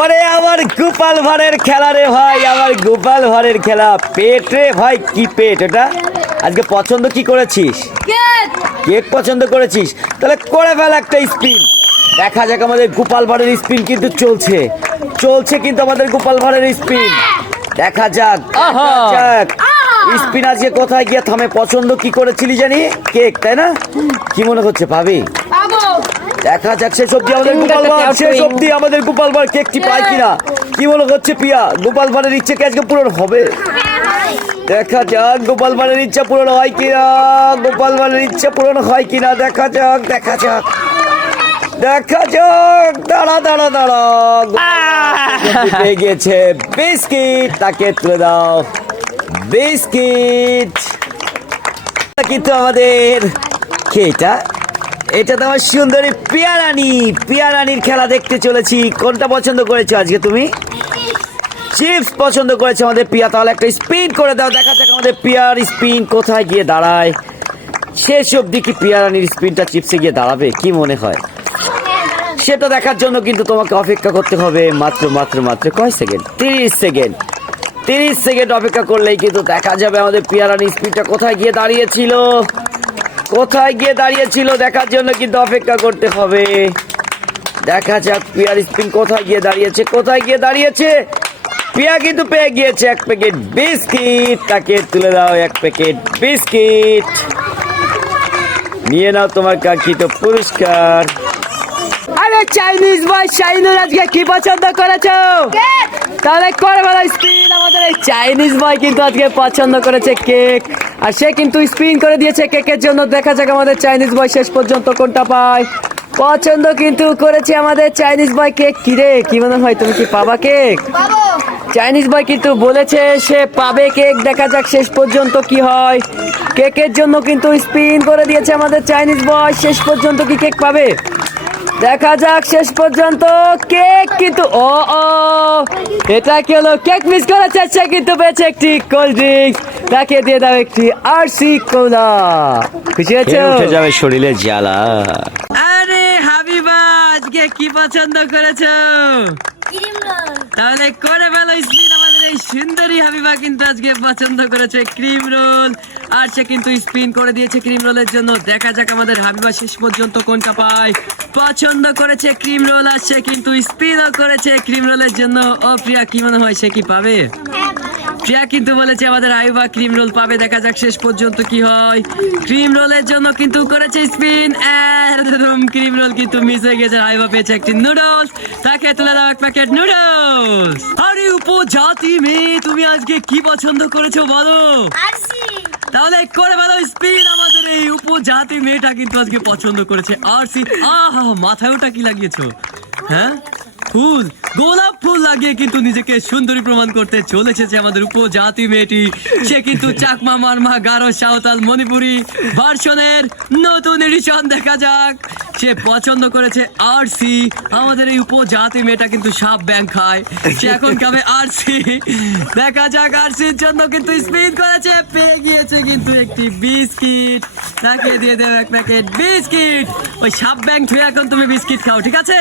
ওরে আমার গোপাল ভাঁড়ের খেলা রে ভাই, আমার গোপাল ভাঁড়ের খেলা। পেট রে ভাই, কি পেট এটা। আজকে পছন্দ কি করেছিস? কেক পছন্দ করেছিস, তাহলে করে ফেল একটা স্পিন। দেখা যাক আমাদের গোপাল ভাঁড়ের স্পিন কিন্তু চলছে কিন্তু আমাদের গোপাল ভাঁড়ের স্পিন। দেখা যাক স্পিন আজকে কোথায় গিয়ে থামে। পছন্দ কি করেছিলি জানি? কেক, তাই না? কি মনে হচ্ছে পাবি? দেখা যাক শেষ অব্দি আমাদের গোপাল ভাঁড়, শেষ অব্দি আমাদের গোপাল ভাঁড় কেকটি পায় কিনা। কি মনে হচ্ছে পিয়া, গোপাল ভাঁড়ের ইচ্ছে কি আজকে পূরণ হবে? দেখা যাক গোপাল ভাঁড়ের ইচ্ছা পূরণ হয় কিনা, গোপাল ভাঁড়ের ইচ্ছা পূরণ হয় কিনা। দেখা যাক দাঁড়া পেয়ে গিয়েছে বিস্কিট, তাকে তুলে দাও বিস্কিট। কিন্তু আমাদের এটা তো আমার সুন্দরী পিয়া রানীর খেলা দেখতে চলেছি। কোনটা পছন্দ করেছো আজকে তুমি? চিপস পছন্দ করেছে আমাদের পিয়া। তাহলে একটা স্পিন করে দাও, দেখা যাক আমাদের পিয়ার স্পিন কোথায় গিয়ে দাঁড়ায়। শেষ অবধি কি পিয়া রানীর স্পিনটা চিপসে গিয়ে দাঁড়াবে, কি মনে হয়? সেটা দেখার জন্য কিন্তু তোমাকে অপেক্ষা করতে হবে মাত্র কয় সেকেন্ড? 30 সেকেন্ড অপেক্ষা করলেই কিন্তু দেখা যাবে আমাদের পিয়া রানীর স্পিনটা কোথায় গিয়ে দাঁড়িয়েছিল দেখার জন্য কিন্তু অপেক্ষা করতে হবে। দেখা যাক পিয়ার স্পিন কোথায় গিয়ে দাঁড়িয়েছে। পিয়া কিন্তু পেয়ে গিয়েছে এক প্যাকেট বিস্কিট, তাকে তুলে দাও এক প্যাকেট বিস্কিট। নিয়ে নাও তোমার কাঙ্ক্ষিত পুরস্কার। আরে চাইনিজ বয় শাইনুর আজকে কি পছন্দ করেছো? তাহলে করে বলো স্পিন। আমাদের এই চাইনিজ বয় কিন্তু আজকে পছন্দ করেছে কেক, আর সে কিন্তু স্পিন করে দিয়েছে কেকের জন্য। দেখা যাক আমাদের চাইনিজ বয় শেষ পর্যন্ত কোনটা পায়। পছন্দ কিন্তু করেছে আমাদের চাইনিজ বয় কেক। কিরে, কি মনে হয়, তুমি কি পাবা কেক? চাইনিজ বয় কিন্তু বলেছে সে পাবে কেক। দেখা যাক শেষ পর্যন্ত কি হয়। কেকের জন্য কিন্তু স্পিন করে দিয়েছে আমাদের চাইনিজ বয়। শেষ পর্যন্ত কি কেক পাবে? দেখা যাক শেষ পর্যন্ত কেক কিন্তু এটা কি হলো? কেক মিস করেছে, সে কিন্তু পেয়েছে একটি কোল্ড ড্রিঙ্কস। তাকে দিয়ে দাও একটি আরসি কোলা। খুশি হয়েছে? উঠে যাবে শরীরে জ্বালা। আরে হাবিবা আজকে কি পছন্দ করেছো? তাহলে করে ফেলো স্পিন। আমাদের এই সুন্দরী হাবিবা কিন্তু আজকে পছন্দ করেছে ক্রিম রোল, আর সে কিন্তু স্পিন করে দিয়েছে ক্রিম রোলের জন্য। দেখা যাক আমাদের হাবিবা শেষ পর্যন্ত কোনটা পায়। পছন্দ করেছে ক্রিম রোল, আর সে কিন্তু স্পিনও করেছে ক্রিম রোলের জন্য। ও প্রিয়া, কি মনে হয় সে কি পাবে? প্রিয়া কিন্তু বলেছে আমাদের হাবিবা ক্রিম রোল পাবে। দেখা যাক শেষ পর্যন্ত কি হয়। ক্রিম রোলের জন্য কিন্তু করেছে স্পিন, ক্রিম রোল কিন্তু মিস হয়ে গেছে। হাবিবা পেয়েছে একটি নুডলস, তাকে তুলে দাও এক প্যাকেট নুডলস। আরে উপজাতি মেয়ে, তুমি আজকে কি পছন্দ করেছো বলো? তাহলে করে ভালো স্পিন। আমাদের এই উপজাতি মেয়েটা কিন্তু আজকে পছন্দ করেছে আরসি। মাথায় ওটা কি লাগিয়েছো? হ্যাঁ, ফুল, গোলাপ ফুল লাগিয়ে কিন্তু নিজেকে সুন্দরী প্রমাণ করতে চলেছে আমাদের উপজাতি মেয়েটি। সে কিন্তু চাকমা, মারমা, গারো, সাঁওতাল, মণিপুরি ভার্সনের নতুন এডিশন। দেখা যাক সে পছন্দ করেছে আরসি। আমাদের এই উপজাতি মেয়েটা কিন্তু সাপ ব্যাং খায়, সে এখন খাবে আরসি। দেখা যাক আরসির জন্য কিন্তু স্পিন করেছে, পেয়ে গিয়েছে কিন্তু একটি বিস্কিট। তাকে দিয়ে দেও এক প্যাকেট বিস্কিট। ওই সাপ ব্যাং ছুঁয়ে এখন তুমি বিস্কিট খাও, ঠিক আছে?